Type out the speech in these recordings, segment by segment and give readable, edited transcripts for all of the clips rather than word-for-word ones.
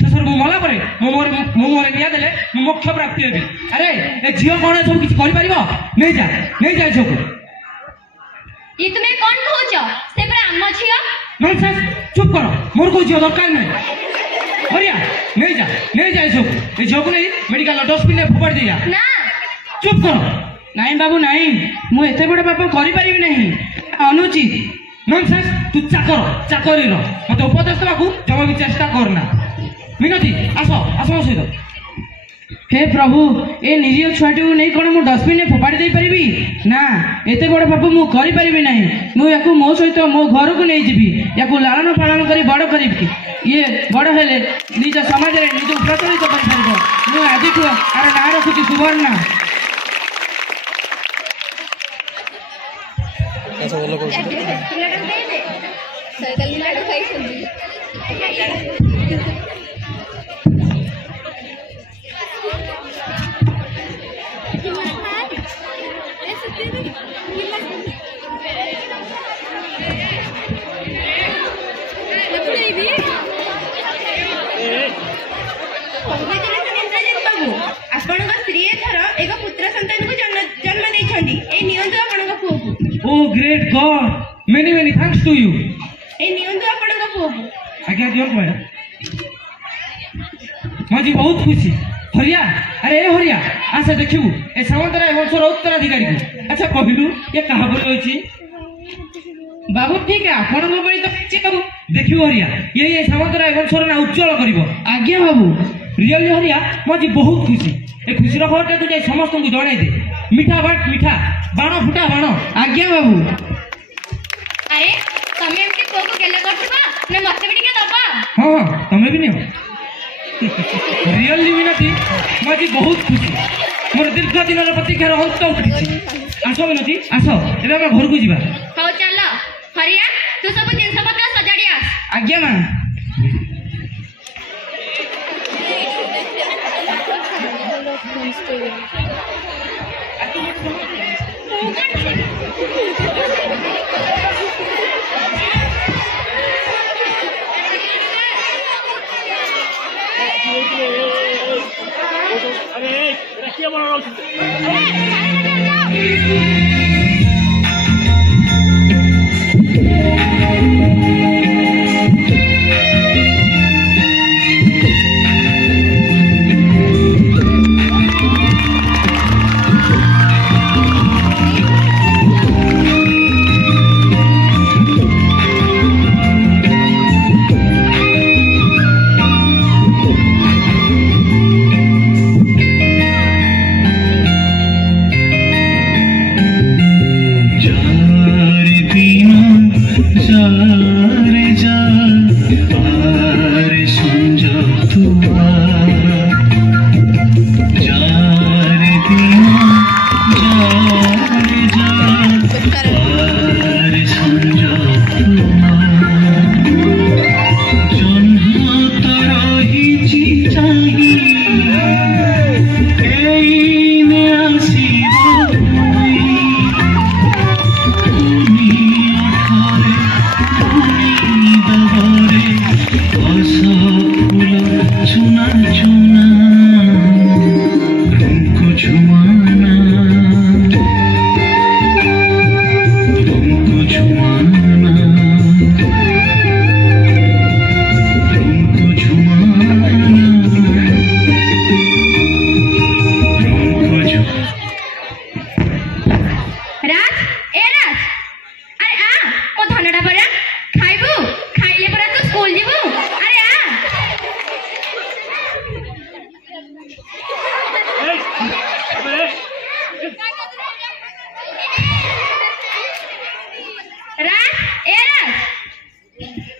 शेष मु मला परे मो मोरे निया देले मु मोक्ष प्राप्ति हेबी। अरे ए झियो कोन सब किछ करि परिबो नै जा झियो को ये तुम्हें कौन कहूछ से पर आम झियो नॉनसेंस चुप करो मोर को झियो दरकार नै हरिया नै जा झियो झियो को नै मेडिकल डस्टबिन में फोपाड़ दिया ना चुप करो नाई बाबू नाई मु एते बड़ पाप करि परिबि नहीं अनुचित नॉनसेंस तू चाकरी रो मते उपदेश देबाकू जमा भी चेष्टा करना मिनती आसो मो सहित हे प्रभु ए निरीह छुआटी को नहीं कौन मु डस्टबिन में फोपाड़ी दे परिबी ना एते बड़ पाप मु करि परिबि नहीं मु याकू मो सहित मो घर को नहीं जीबी याकू लालन पालन करी बड़ करिबी ये बड़ हेले निज समाज रे निज प्रचलित कर परबो मु आजि को आर ना रखुची सुवर्ण ऐसा बोलो को साइकिल लाडू खाई सुनी आपन स्त्री एथर एक पुत्र संतान को जन्म देछंदी ए नियंतो आपन पुओ को O great God many thanks to you ए नियंतो आपन पुओ को आज्ञा दियो मैडम मजी बहुत खुशी हरिया अरे ए हरिया आसे देखिबू ए सामंतरा ए वर्षर उत्तराधिकारी को अच्छा कहलू ये कहा बोल होची बाबू ठीक है आपण को बड़ी तो किछि बाबू देखिबू हरिया ये सामंतरा ए वर्षर ना उज्जवल करिवो आज्ञा बाबू रियली हरिया मजी बहुत खुशी ए खुशी रो खबरटा तू जाई समस्त को जणाई दे मीठा बाण फुटा बाण आज्ञा बाबू अरे तमे एमके को केले करथबा ना मते भी टिके दबा हां तमे भी नियो रियली मिनती मजी बहुत खुशी मोर दीर्घ दिन प्रतीक्षार अंत उठी आस मिनती आस एबे हम घर को जीवा हो चलो हरिया तू सब जिंस पत्र सजाड़ी आस आज्ञा मां अरे क्या बना रहा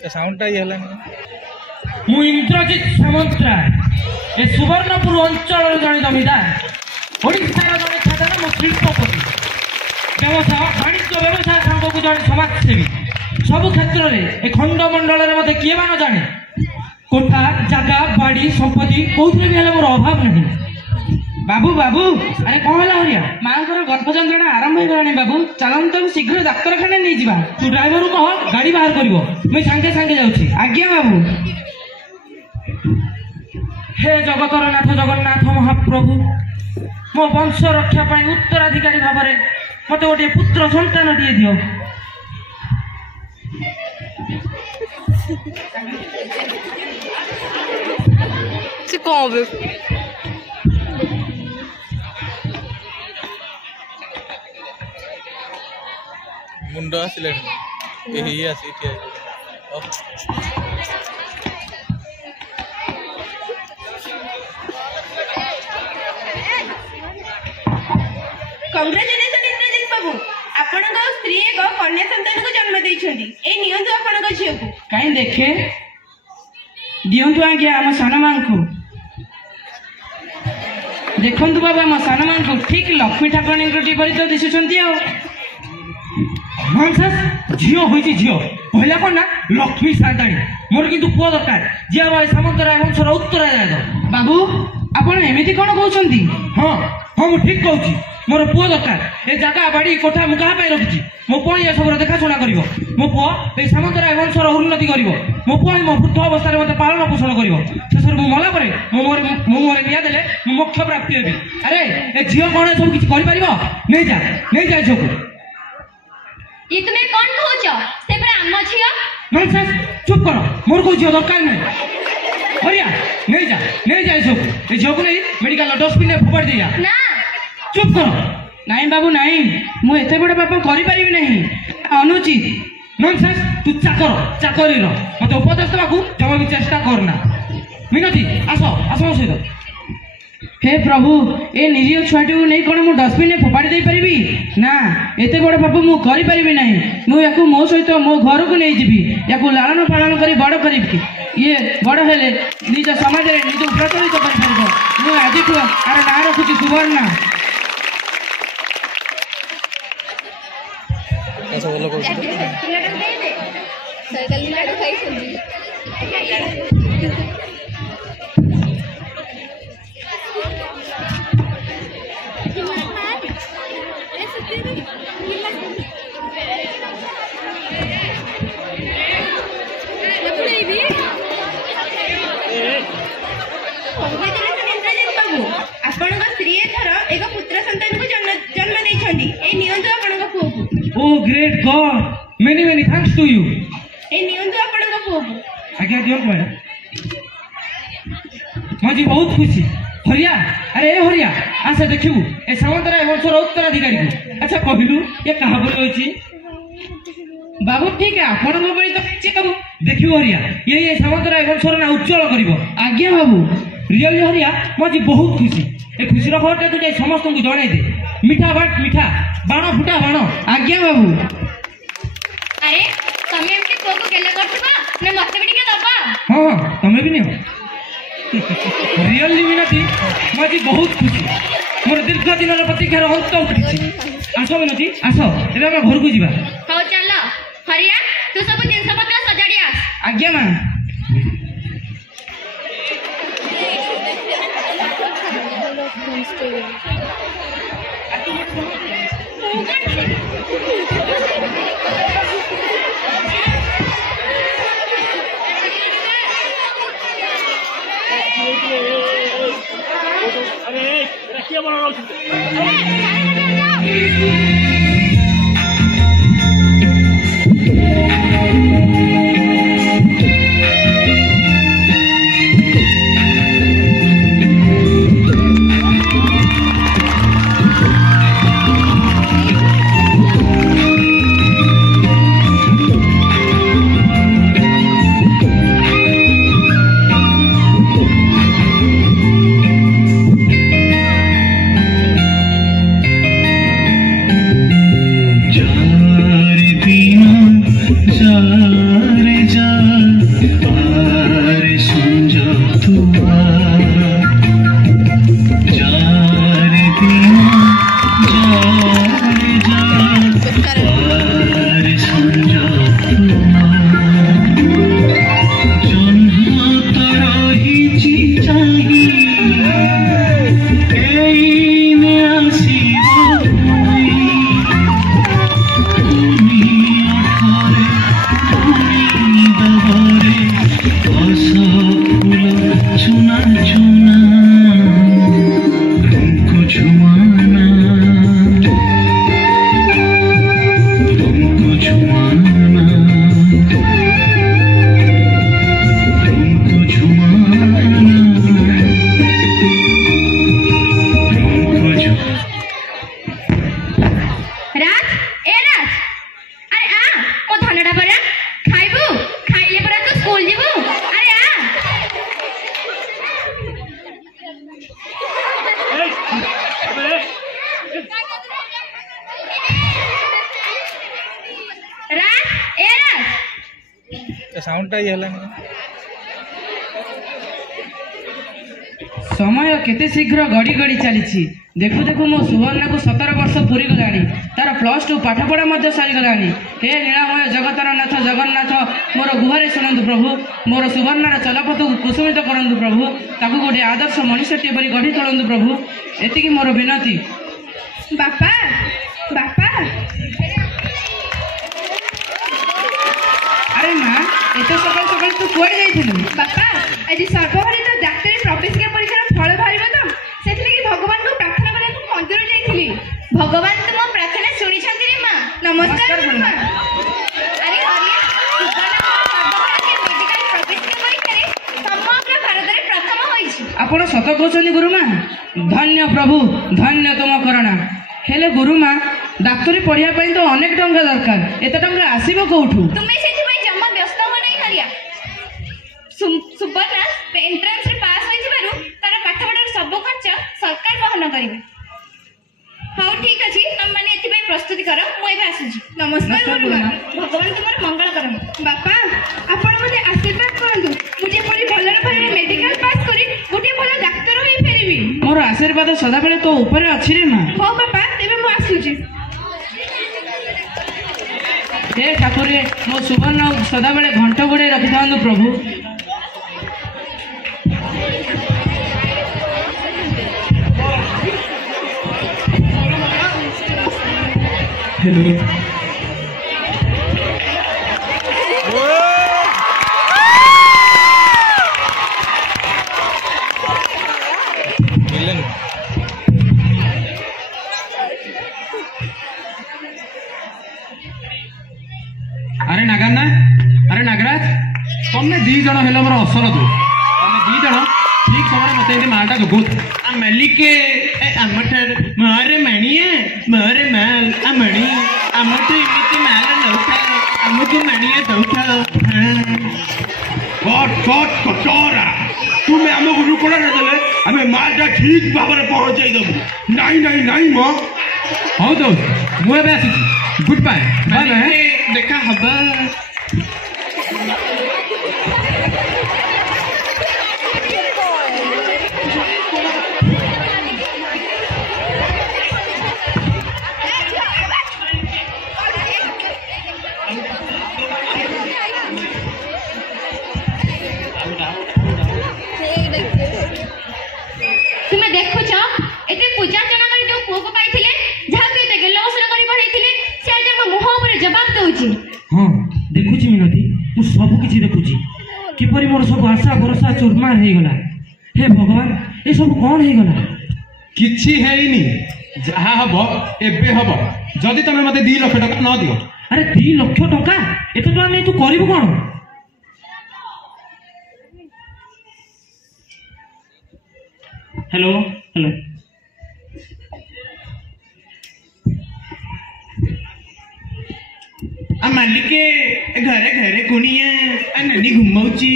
साउंड मु इंद्रजित सामंतराय ए सुवर्णपुर अंचल जड़े जमीदार ओडिशार जड़े खादान मो शिल्पपति व्यवसाय वाणिज्य व्यवसाय संघ को जड़े समाजसेवी सब क्षेत्र में ए खंडमंडल मत किए मान जाने कोठा जगह बाड़ी संपत्ति कौन भी मोर अभाव नहीं बाबू बाबू अरे कौन है हरिया माँ गर्भ जंत्रणा आरंभ हो बाबू चलते शीघ्र डाक्तखाना नहीं जा तू ड्राइवर को कह गाड़ी बाहर कर मुझे सांगे सांगे जाऊँ आज्ञा बाबू हे जगतर नाथ जगन्नाथ महाप्रभु मो वंश रक्षा पाई उत्तराधिकारी भाव में मत गोटे पुत्र संतान टे दियो। C'est quoi on veut? मुंडा आसिले यही आसी ठिया कंग्रेचुलेशन इंद्रजीत बाबू आपण स्त्री एक कन्या संतान को जन्म देइछंदी ए नियंतु आपण झियो को कहीं देखे दियंतु आज्ञा आम सान मां को देखंतु बाबा आम सान मां को ठीक लक्ष्मी ठाकुराणी परी तो दिशुचंती आ झील हो झील कहला कौन ना लक्ष्मी सान्ताणी मोर किंतु पुआ दरकार जी भाई सामंतराय वंशर उत्तराधिकारी। बाबू आपण एमिति कोन कहउछंती? हाँ हाँ मु ठीक कहूँ मोर पुआ दरकार ए जगह बाड़ी कोठा मु कहा रखी मो पुआ ये सब देखाशुना कर मो पुआ ए सामंतराय वंशर उन्नति कर मो पुआ मो वृद्ध अवस्था मत पालन पोषण कर शेष मु मला मोर निया देले मोक्ष प्राप्ति हेबी। अरे ए झील कौन सब किसी नहीं जा झील को ये तुम्हें कौन कहूछ से पर आम झियो नॉनसेंस चुप करो मोर को झियो दरकार नहीं हरिया नहीं जा झियो को नहीं मेडिकल डस्टबिन में फोपाड़ दिया ना चुप करो नहीं बाबू नहीं मु एते बड़ पाप करि परिबि नहीं अनुचित। नॉनसेंस तू चाकरी मत उपदेश देवाकू जमा भी चेष्टा करना। मिनती आसो मो सहित। हे प्रभु ए निरीह छुआटी को नहीं कौन मु डस्टबिन में फोपाड़ी दे परिबी ना एते बड़ पाप मु करि परिबि नहीं मु याकू मो सहित मो घर को नहीं जीबी याकू लालन पालन करी बड़ करिबी ये बड़ हेले निज समाज रे निज प्रचलित करि परबो मु आजिठु आर ना रखुची सुवर्णा। ऐसा बोलो को साइकिल लाडू खाई आपण स्त्री थर एक पुत्र संतान को जन्म देइछंदी ए नियंतु आपण पुओ को। O great God many thanks to you. ए नियंतु आपण पुओ को आज्ञा दियो मैडम मजी बहुत खुशी। हरिया अरे ए हरिया आसे देखिबू ए सामंतराय वंशर उत्तराधिकारी को। अच्छा कहलु ये कहा बोल होची बाबू ठीक है आपण को बड़ी तो किछि बाबू देखिबू हरिया ये सामंतराय वंशर ना उज्जवल करिवो। आज्ञा बाबू रियली हरिया मजी बहुत खुशी ए खुशी रो खबर तू जाई समस्त को जणाई दे मीठा बाण फुटा बाण। आज्ञा बाबू। अरे तमे हमके को केले करथबा ना मते भी के दबा। हाँ तमे भी नहीं रियली मिनती मजी बहुत खुशी मोर दीर्घ दिन प्रतीक्षार अंत उठी। आस मिनती आस ए घर को जीवा। हो चलो हरिया तू सब जिनस पत्र सजाड़ी आस। आज्ञा मां। चुना ସାଉଣ୍ଡଟା ଇଏ ହେଲାନି। ସମୟ କେତେ ଶୀଘ୍ର ଗଡ଼ି ଗଡ଼ି ଚାଲିଛି। ଦେଖୁ ଦେଖୁ ମୋ ସୁବର୍ଣ୍ଣାକୁ 17 ବର୍ଷ ପୂରିଗଲାଣି। ତାର +2 ପାଠପଢ଼ା ମଧ୍ୟ ସରିଗଲାଣି। ହେ ନୀଳାମୟ ଜଗତର ନାଥ ଜଗନ୍ନାଥ, ମୋର ଗୁହାରେ ଶୁଣନ୍ତୁ ପ୍ରଭୁ। ମୋର ସୁବର୍ଣ୍ଣାର ଚଲପଥକୁ କୁସୁମିତ କରନ୍ତୁ ପ୍ରଭୁ। ତାକୁ ଗୋଟିଏ ଆଦର୍ଶ ମଣିଷଟିଏ ପରି ଗଢ଼ି ତୋଳନ୍ତୁ ପ୍ରଭୁ। ଏତିକି ମୋର ବିନତି। ବାପା ବାପା ଆରେ ମା, ଏତେ ସକାଳୁ ସକାଳୁ ତୁ କୁଆଡ଼େ ଯାଇଥିଲୁ? ବାପା ଆଜି ସର୍ବଭାରତୀୟ ଡାକ୍ତରୀ ପ୍ରବେଶିକା ପରୀକ୍ଷାର ଫଳ ବାହାରିବ ତ, ସେଥିଲାଗି ଭଗବାନଙ୍କୁ ପ୍ରାର୍ଥନା କରିବାକୁ ମନ୍ଦିର ଯାଇଥିଲି। ଭଗବାନ ତୁମ ପ୍ରାର୍ଥନା ଶୁଣିଛନ୍ତି ରେ ମା। ନମସ୍କାର ଗୁରୁମା। ଆରେ ହରିଆ, ସର୍ବଭାରତୀୟ ମେଡିକାଲ ପ୍ରବେଶିକା ପରୀକ୍ଷାରେ ସମଗ୍ର ଭାରତରେ ପ୍ରଥମ ହୋଇଛି। ଆପଣ ସତ କହୁଛନ୍ତି ଗୁରୁମା? ଧନ୍ୟ ପ୍ରଭୁ, ଧନ୍ୟ ତୁମ କରଣା। ହେଲେ ଗୁରୁମା, ଡାକ୍ତରୀ ପଢ଼ିବା ପାଇଁ ତ ଅନେକ ଟଙ୍କା ଦରକାର। ଏତେ ଟଙ୍କା ଆସିବ କୋଉଠୁ? ତୁମେ ସେଥିପାଇଁ ଜମା ବ୍ୟସ୍ତ ହୁଅ ନାହିଁ ହରିଆ। ସୁବର୍ଣ୍ଣା ଏଣ୍ଟ୍ରାନ୍ସରେ ପାସ୍ ହୋଇଥିବାରୁ ତାର ପାଠପଢ଼ାର ସବୁ ଖର୍ଚ୍ଚ ସରକାର ବହନ କରିବେ। ହଉ ଠିକ ଅଛି, ତମମାନେ ଏଥିପାଇଁ ପ୍ରସ୍ତୁତି କର, ମୁଁ ଏବେ ଆସୁଛି। ନମସ୍କାର ଗୁରୁମା। ଭଗବାନ ତୁମର ମଙ୍ଗଳ କରନ୍ତୁ। ବାପା ଆପଣ ମୋତେ ଆଶୀର୍ବାଦ କରନ୍ତୁ, ମୁଁ ଯେପରି ଭଲରେ ଭଲରେ ମେଡିକାଲ ପାସ୍ କରି ଗୋଟିଏ ଭଲ ଡାକ୍ତର ହୋଇ ଫେରିବି। ମୋର ଆଶୀର୍ବାଦ ସଦାବେଳେ ତୋ ଉପରେ ଅଛି ରେ ମା। ହଉ ବାପା, ତେବେ ମୁଁ ଆସୁଛି। ହେ ଠାକୁରେ, ମୋ ସୁବର୍ଣ୍ଣ ସଦାବେଳେ ଘଣ୍ଟ ଗୋଡ଼େଇ ରଖିଥାନ୍ତୁ ପ୍ରଭୁ। हेलो मिलन अरे नागाना, अरे नागराज, तुमने दी जन हेलो मोर असल दो। तुमने दी जन ठीक समय मत मालटा जगो मलिके आमठार मारे मणिए मारे माल मणि आमठ इमिति माल नौथा आमको मणिए दौथा कट कट कटोरा तुम्हें आम को रुकड़ा न देले आम मालटा ठीक भाव में पहुंचाई देबू। नहीं नहीं नहीं मो हौ दोस्त मुझे आसी गुड बाय बाय बाय देखा हबा। ତୁମେ ଦେଖୁଛ ଏତେ ପୂଜା ଅର୍ଚ୍ଚନା କରି ଯୋଉ ପୁଅକୁ ପାଇଥିଲେ, ଯାହାକୁ ଏତେ ଗେଲ ବସର କରି ପଢେଇଥିଲେ, ସେ ଆଜି ଆମ ମୁହଁ ଉପରେ ଜବାବ ଦଉଛି। ହଁ ଦେଖୁଛି ମିନତି, ମୁଁ ସବୁ କିଛି ଦେଖୁଛି। କିପରି ମୋର ସବୁ ଆଶା ଭରସା ଚୁରମାର ହେଇଗଲା। ହେ ଭଗବାନ, ଏ ସବୁ କଣ ହେଇଗଲା? କିଛି ହେଇନି, ଯାହା ହବ ଏବେ ହବ। ଯଦି ତମେ ମତେ 2 ଲକ୍ଷ ଟଙ୍କା ନ ଦିଅ। ଆରେ 2 ଲକ୍ଷ ଟଙ୍କା? ଏତେ ଟଙ୍କା ନେଇ ତୁ କରିବୁ କଣ? हेलो हेलो मालिके घरे घरे कुनिया नानी घुमाउची।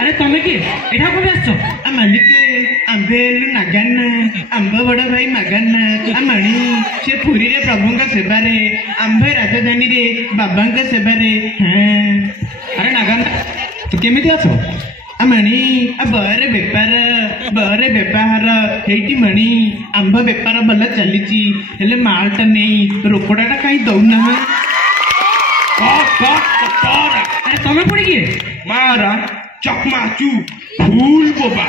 अरे तमे के एठा को आछो? मालिके आंबेल नागाना आंब बड़ भाई मागाना मणि से पुरी रे प्रभुंका सेवा रे आंबे राजधानी रे बाबांका सेवा रे। हाँ अरे नागाना तू केमिति आछो? मणि बरे बेपार हेटी मणि आंब बेपार भल चली हेले मालटा नहीं रोकड़ाटा कहीं दौना। अरे तमे पड़ी किए? मारा चकमा चू फूल बोबा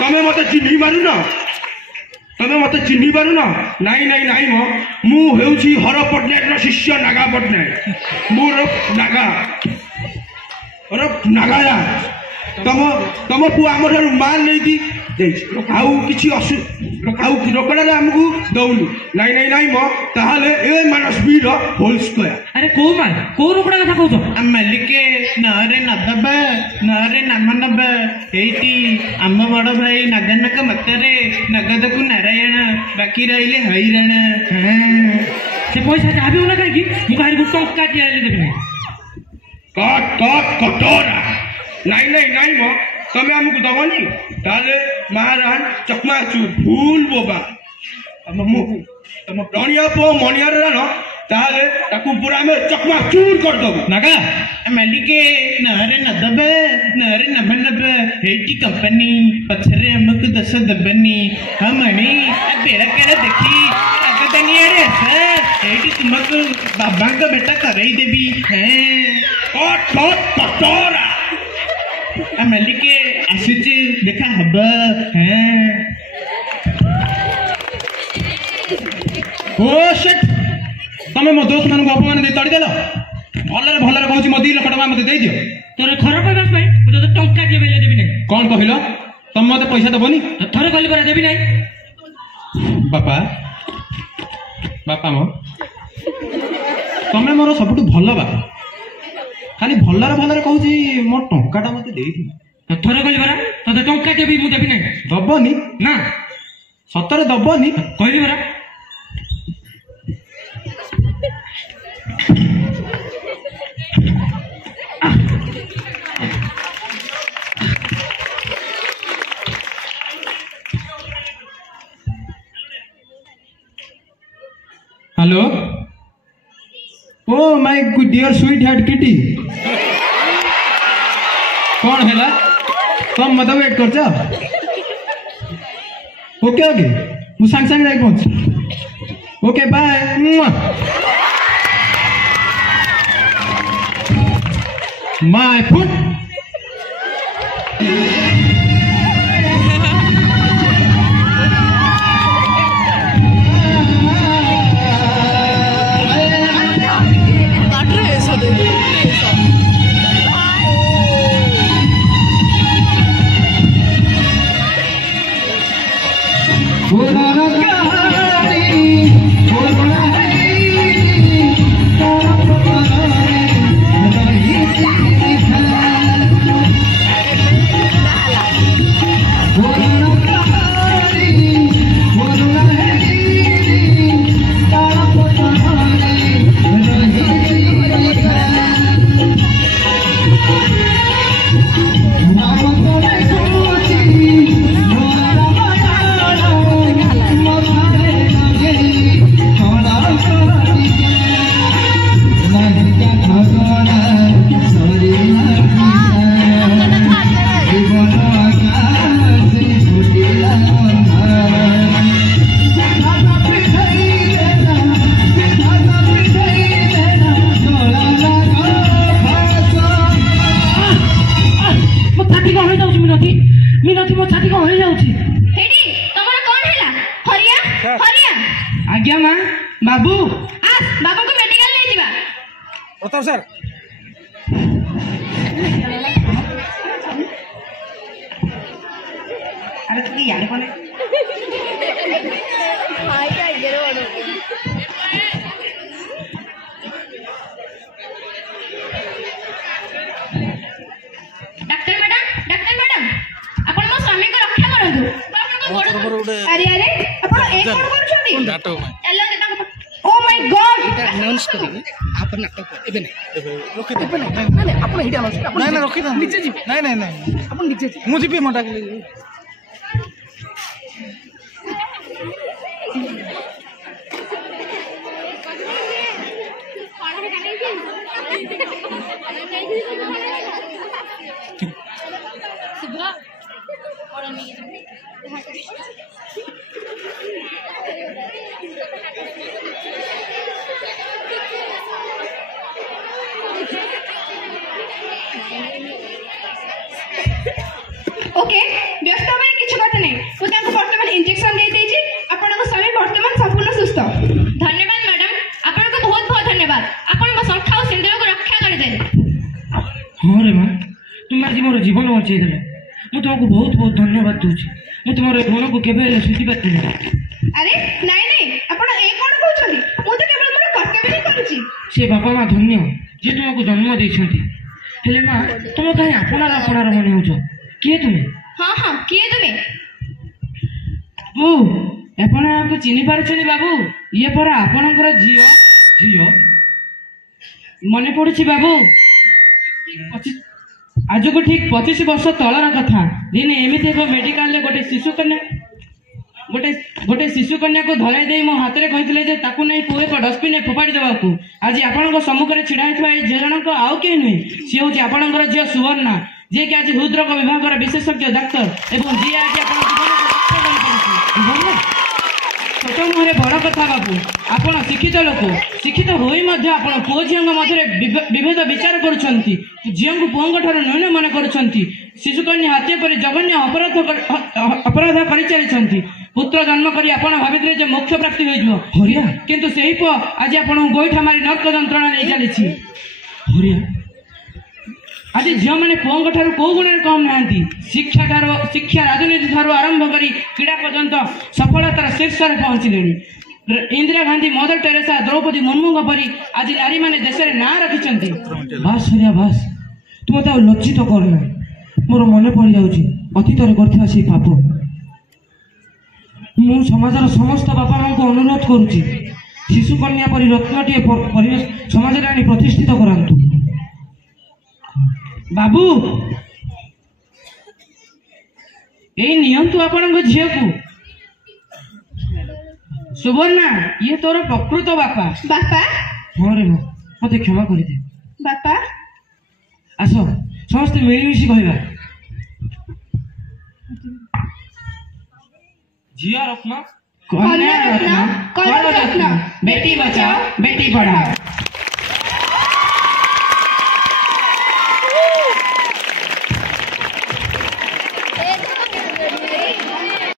तमे मते चिन्ही मारू ना, तमे मते चिन्ही पारू ना। नहीं नहीं नहीं मो मु हेउची हर पटनायक रो शिष्य नागा पटनायक। मोर नागा अरे नागाया तम पु आमर माल नहीं आउ किसी रोकड़ा आमको दौनु। नहीं नहीं नहीं मो ताहले ए मानस बीर होल स्क्वायर। अरे को माल को रोकड़ा कथा कहतो? मालिके नरे नदबा नरे नाम नबा एटी आम बड़ भाई नागानक मतरे नगद को नारायण बाकी रहिले हैराण। से पैसा जहाँ भी होला कहीं मु बाहर को टंका दिया देबे। कट कट कटोरा नहीं नहीं नहीं मो तमे आमको दबनी ताले महाराज चकमा चू फूल बोबा तम प्राणिया पो मणियार न ताहले ताकू पूरा में चकमा चूर कर दबो नागा मालिके नहरे न दबे नहरे नबे हेटी कंपनी पछरे हमको दस दबनी हमणी बेड़ा केड़ा देखी अगदनी अरे सर हेटी तुमको बाबा का बेटा करई देबी हैं कट कट पटोरा मालिके आसुची देखा हब हैं ओ शिट तमे मो दोस्त मानक अपमान दे तड़ी देलो भलरे भलरे कहूची मो 2 लाख टका मते दे दियो तोर खराब पाइबास भाई मु तो टंका के बेले देबी नहीं कौन कहिलो तुम मते पैसा दबनी थरे कहली पर देबी नहीं बापा बापा मो तमे मोर सबटु भल बापा खाली भलरे भलरे कहूची मो टंकाटा मते देई थी थरे कहली पर तते टंका देबी मु देबी नहीं दबनी ना सतरे दबनी कहली पर hello oh my dear sweetheart kitty कौन है तुम मत वेट कर ओके ओके मु सांग सांग जाई पहुंच ओके बाय माय फुट मिनती मो छाती कौन हो जाउची हेडी तमरा कोन हैला हरिया हरिया आज्ञा मां बाबू आस बाबू को मेडिकल ले जीवा बताओ सर अरे तू यार कोने डॉक्टर मैडम आपण मो स्वामी को रक्षा करंतु अरे अरे आपण एक कोन करछंती नाटक में चलो नेता ओ माय गॉड अनाउंस करिए आप नाटक एबे नहीं रखी दे नहीं नहीं आपण हेडी अनाउंस नहीं नहीं रखी दे नीचे जी नहीं नहीं नहीं आपण नीचे जी मुझे भी मटा के ले ओके व्यस्त हमारे किछु बात नहीं मु ताको वर्तमान इंजेक्शन दे देजी आपण को स्वामी वर्तमान संपूर्ण सुस्थ धन्यवाद मैडम आपण को बहुत बहुत धन्यवाद आपण मो संख्या और सिंधु को रक्षा कर देले हाँ रे मां तुम आज मोर जीवन बचाई देले मु तुमको बहुत बहुत धन्यवाद दूची मु तुमर ऋण को केबे सुझी पाती नहीं अरे नहीं नहीं आपण ए कोन कहउछली मु तो केवल मोर कर्तव्य ही करूची से बापा मां धन्य जे तुमको जन्म देछंती हेले मां तुम कहीं आपणार मन होछ किए तुम्हें हां हां किए तुम्हें बाबू आपण आपको चिनी पारछनी बाबू ये पर आपणकर झियो झियो मने पड़ुछि बाबू आज को ठीक 25 वर्ष तलर कथा दिन एमती एक मेडिकल गोटे शिशु कन्या गोटे गोटे शिशु कन्या को धराई दे मो हाथ में कहते जे ताकू नहीं पुए को डस्टबिन में फोपाड़ी देवाकू आज आपण सम्मुख में छिड़ा होता झील जनक आउ के नुहे सी हूँ आपंकर झील सुवर्णा जे कि आज हृदरोग विभाग विशेषज्ञ डाक्तर एवं जी आज छोट मुहरे बड़ कथा बाबू आपण शिक्षित लोक शिक्षित हो पुओ झील मध्य विभेद विचार करुँच झील को पुओं ठार न्यून मन कर शिशुकन्या हत्या कर जघन्य अपराध कर चली पुत्र जन्म कर भाई जे मोक्ष प्राप्ति हो किंतु से पुओ आज आप गोईठा मारी नर्क जंत्रणा नहीं चली हरिया आज झील मैंने पुओं ठार कौ गुण कम ना शिक्षा राजनीति ठार आरंभ कर क्रीड़ा पर्यंत सफलतार शीर्ष में पहुंचले इंदिरा गांधी मदर टेरेसा द्रौपदी मुर्मू परी आज नारी मैंने देश में ना रखिंट बास हरिया बास तू मत लज्जित करना मोर मन पड़ जाऊँगी अतीत कर पाप मु समाजर समस्त बापा माँ को अनुरोध करुच्ची शिशुकन्या परी रत्नटीए परिवेश समाज में आनी प्रतिष्ठित करातु बाबू यही नियंतु आपण झील को सुवर्णा ये तोर प्रकृत बापा बापा हाँ रे मत क्षमा कर दे बापा आस समस्ते मिलमिशी कहवा झिया रत्न कन्या रत्न, कल रत्न, बेटी बचाओ बेटी पढ़ाओ।